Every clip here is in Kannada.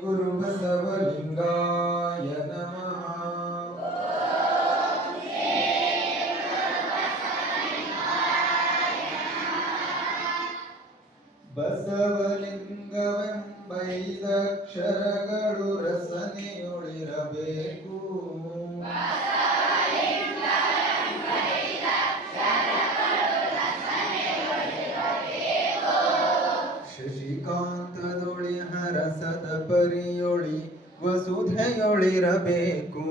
ಗುರು ಬಸವಲಿಂಗಾಯ ನಮಃ ಬಸವಲಿಂಗವೆಂಬೈದಕ್ಷರಗಳು ರಸನೆಯೊಳಿರಬೇಕು ಶಶಿಕಾಂತದೊಳಿ ಹರಸದ ಪರಿಯೊಳಿ ವಸುಧೆಯೊಳಿರಬೇಕು.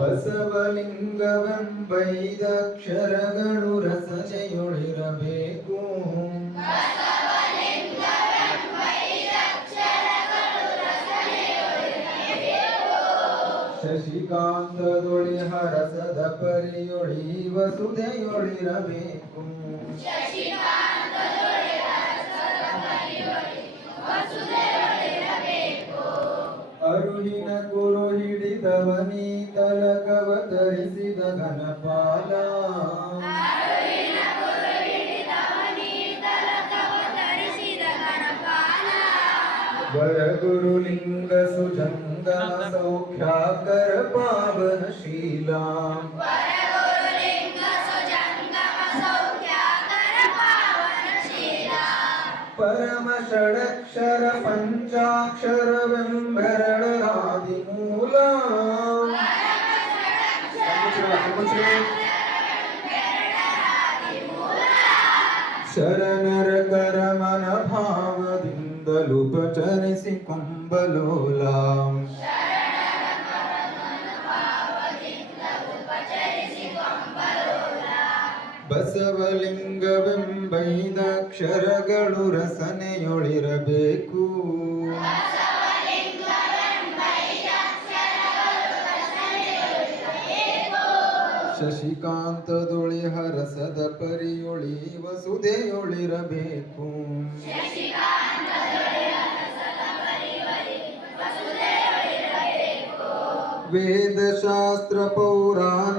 ಬಸವಲಿಂಗವೆಂಬೈದಕ್ಷರಗಳು ರಸನೆಯೊಳಿರಬೇಕು ಶಶಿಕಾಂತದೊಳಿ ಹರಸದ ಪರಿಯೊಳಿ ವಸುದೆಯೊಳಿರಬೇಕು ಅರುಣಿನ ಕುರು ಹಿಡಿದವನಿ ತಲಕವತರಿಸಿದ ಘನಪಾಲ. ಬಲ ಸುಜಂಗ ಸೌಖ್ಯಾಕರ ಪಾವನಶೀಲ ಪರಮ ಷಡಕ್ಷರ ಪಂಚಾಕ್ಷರವೆಂಬೆರಡರಾದಿ ಮೂಲ ಶರಣರ ಕರಮನ ಭಾವದಿಂದಲುಪಚರಿಸಿ ಕೊಂಬಲೋಲ ಬಸವಲಿಂಗವೆಂಬೈದಕ್ಷರಗಳು ರಸನೆಯೊಳಿರಬೇಕು. ಶಶಿಕಾಂತದೊಳಿ ಹರಸದ ಪರಿಯೊಳಿ ವಸುದೆಯೊಳಿರಬೇಕು ौराण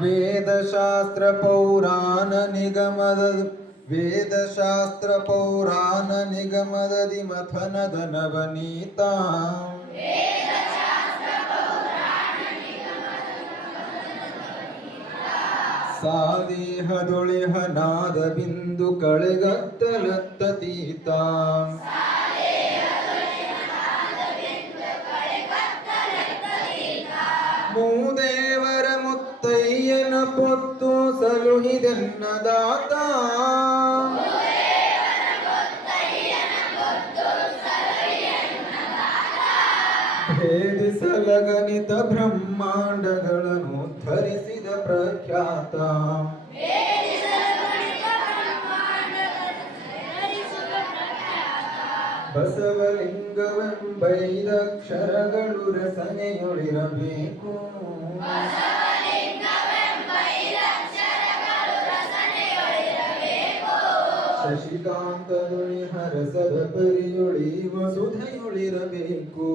वेदशास्त्रपौराणनिगमद वेदशास्त्रपौराणनिगमदधिमथनदनवनीताम्। ಸಾದೇಹದೊಳಿಹನಾದ ಬಿಂದು ಕಳೆಗತ್ತಲತ್ತತೀತ ಮೂದೇವರ ಮುತ್ತಯ್ಯನ ಪೊತ್ತು ಸಲುಹಿದೆನ್ನದಾತ. ಭೇದಿಸಲಗಣಿತ ಬ್ರಹ್ಮಾಂಡಗಳನ್ನು ಧರಿಸಿದ ಪ್ರಖ್ಯಾತ. ಬಸವಲಿಂಗವೆಂಬೈದಕ್ಷರಗಳು ರಸನೆಯೊಳಿರಬೇಕು. ಶಶಿಕಾಂತದೊಳಿ ಹರಸದ ಪರಿಯೊಳಿ ವಸುಧೆಯೊಳಿರಬೇಕು.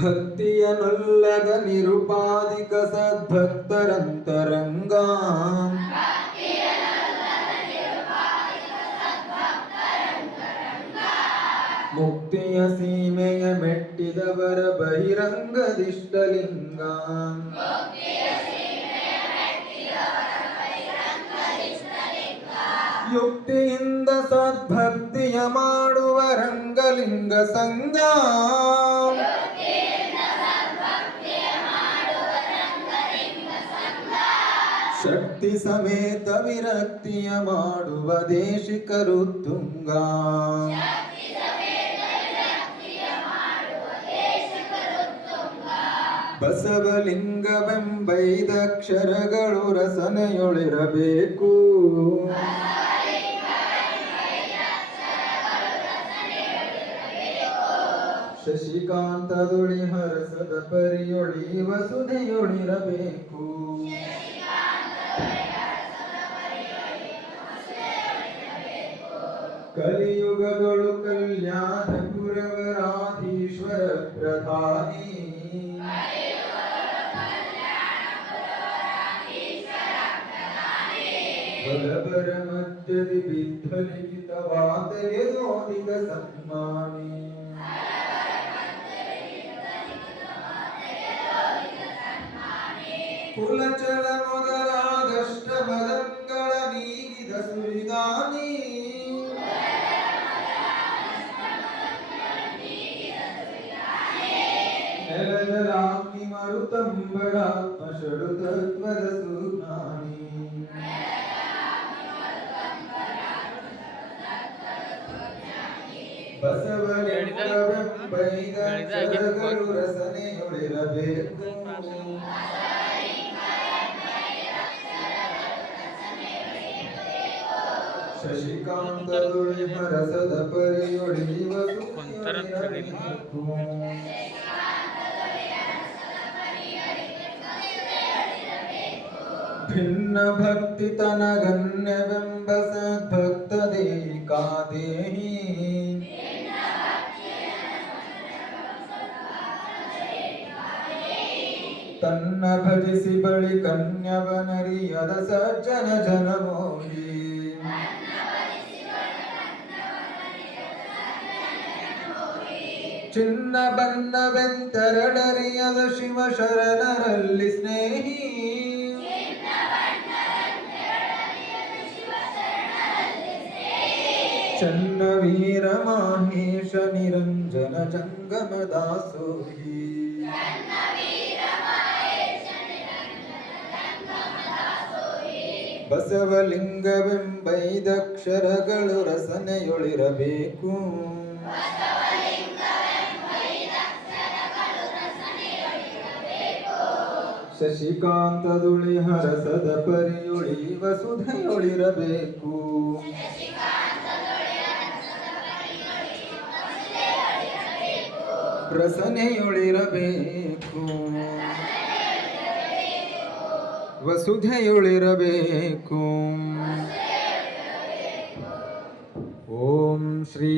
ಭಕ್ತಿಯನೊಲ್ಲದ ನಿರುಪಾಧಿಕ ಸದ್ಭಕ್ತರಂತರಂಗ. ಮುಕ್ತಿಯ ಸೀಮೆಯ ಮೆಟ್ಟಿದವರ ಬಹಿರಂಗದಿಷ್ಟಲಿಂಗ. ಯುಕ್ತಿಯಿಂದ ಸದ್ಭಕ್ತಿಯ ಮಾಡುವ ರಂಗಲಿಂಗ ಸಂಗ ಶಕ್ತಿ ಸಮೇತ ವಿರಕ್ತಿಯ ಮಾಡುವ ದೇಶಿಕರು ತುಂಗ ಬಸವಲಿಂಗವೆಂಬೈದಕ್ಷರಗಳು ರಸನೆಯೊಳಿರಬೇಕು. ಶಶಿಕಾಂತದೊಳಿ ಹರಸದ ಪರಿಯೊಳಿ ವಸುಧೆಯೊಳಿರಬೇಕು ಕಲಿಯುಗದೊಳು ಕಲ್ಯಾಣ ಪುರವರಾಧೀಶ್ವರ ಪ್ರಧಾನಿ ಬಲಬರ ಮಧ್ಯದಿ ಬಿದ್ದಲಿಖಿತವಾದ ಯದೋನಿಗ ಸನ್ಮಾನಿ ಕುಲಚಲ ಮೊದಲಾದಷ್ಟ ಮದಂಗಳ ಮರುತಂಬರಾತ್ಮ ಷಡು ತತ್ವದ ಸುಜ್ಞಾನಿ. ಕ್ಷರಗಳು ರಸನೆಯೊಳಿರಬೇಕು ಶಶಿಕಾಂತದುಳಿ ಹರಸದ ಪರಿಯೊಳಿವ ಸುಖಿಯೊಳಿರಬೇಕು. ಭಿನ್ನ ಭಕ್ತಿ ತನಗನ್ಯವೆಂಬ ಸದ್ಭಕ್ತ ದೇಹಿ ತನ್ನ ಭಜಿಸಿ ಬಳಿ ಕನ್ಯವನರಿಯದ ಸಜ್ಜನ ಜನಮೋಹಿ ಚಿನ್ನ ಬಣ್ಣವೆಂತರಡರಿಯದ ಶಿವ ಶರಣರಲ್ಲಿ ಸ್ನೇಹಿ ಚನ್ನ ವೀರ ಮಹೇಶ ನಿರಂಜನ ಜಂಗಮ ದಾಸೋಹಿ ಬಸವಲಿಂಗವೆಂಬೈದಕ್ಷರಗಳು ರಸನೆಯೊಳಿರಬೇಕು. ಶಶಿಕಾಂತದುಳಿ ಹರಸದ ಪರಿಯೊಳಿ ವಸುಧೆಯೊಳಿರಬೇಕು. ರಸನೆಯೊಳಿರಬೇಕು ವಸುಧೆಯೊಳಿರಬೇಕು ಓಂ ಶ್ರೀ